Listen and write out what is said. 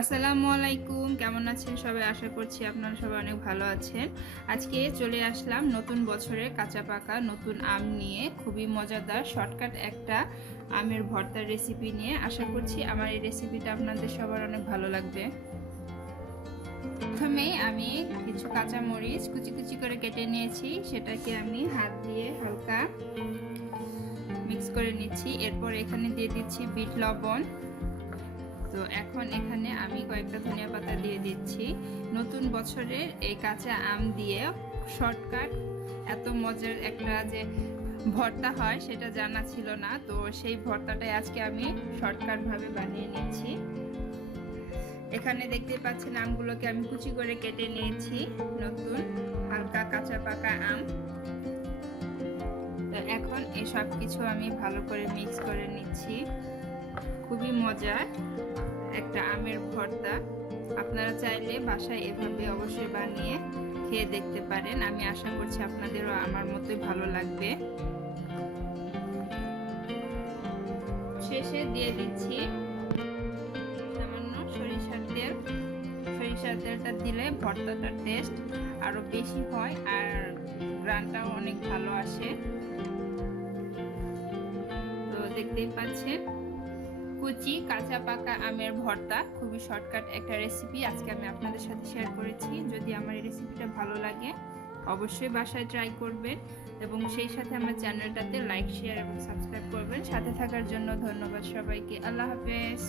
আসসালামু আলাইকুম কেমন আছেন সবাই? আশা করছি আপনারা সবাই অনেক ভালো আছেন। আজকে চলে আসলাম নতুন বছরের কাঁচা পাকা নতুন আম নিয়ে। খুবই মজাদার, শর্টকাট একটা আমের ভর্তার রেসিপি নিয়ে। আশা করছি আমার এই রেসিপিটা আপনাদের সবার অনেক ভালো লাগবে। প্রথমেই আমি কিছু কাঁচা মরিচ কুচি কুচি করে কেটে নিয়েছি। সেটাকে আমি হাত দিয়ে হালকা মিক্স করে নিচ্ছি। এরপর এখানে দিয়ে দিচ্ছি বিট লবণ। তো এখন এখানে আমি কয়েকটা ধনিয়া পাতা দিয়ে দিচ্ছি। নতুন বছরের এই কাঁচা আম দিয়ে শর্টকাট এত মজার একটা যে ভর্তা হয় সেটা জানা ছিল না, তো সেই ভর্তাটাই আজকে আমি শর্টকাটভাবে বানিয়ে নিচ্ছি। এখানে দেখতে পাচ্ছেন আমগুলোকে আমি কুচি করে কেটে নিয়েছি, নতুন হালকা কাঁচা পাকা আম। তো এখন এই সব কিছু আমি ভালো করে মিক্স করে নিচ্ছি। খুবই মজার। একটা আমের ভর্তা। আপনারা চাইলে বাসায় এভাবে অবশ্যই বানিয়ে খেয়ে দেখতে পারেন। আমি আশা করছি আপনাদেরও আমার মতোই ভালো লাগবে। শেষে দিয়ে দিচ্ছি সামান্য সরিষার তেল। সরিষার তেলটা দিলে ভর্তাটার টেস্ট আরও বেশি হয় আর গ্রানটাও অনেক ভালো আসে। তো দেখতেই পাচ্ছেন। কুচি, কাঁচা পাকা আমের ভর্তা, খুবই শর্টকাট একটা রেসিপি আজকে আমি আপনাদের সাথে শেয়ার করেছি। যদি আমার এই রেসিপিটা ভালো লাগে, অবশ্যই বাসায় ট্রাই করবেন এবং সেই সাথে আমার চ্যানেলটাতে লাইক শেয়ার এবং সাবস্ক্রাইব করবেন। সাথে থাকার জন্য ধন্যবাদ সবাইকে। আল্লাহ হাফেজ।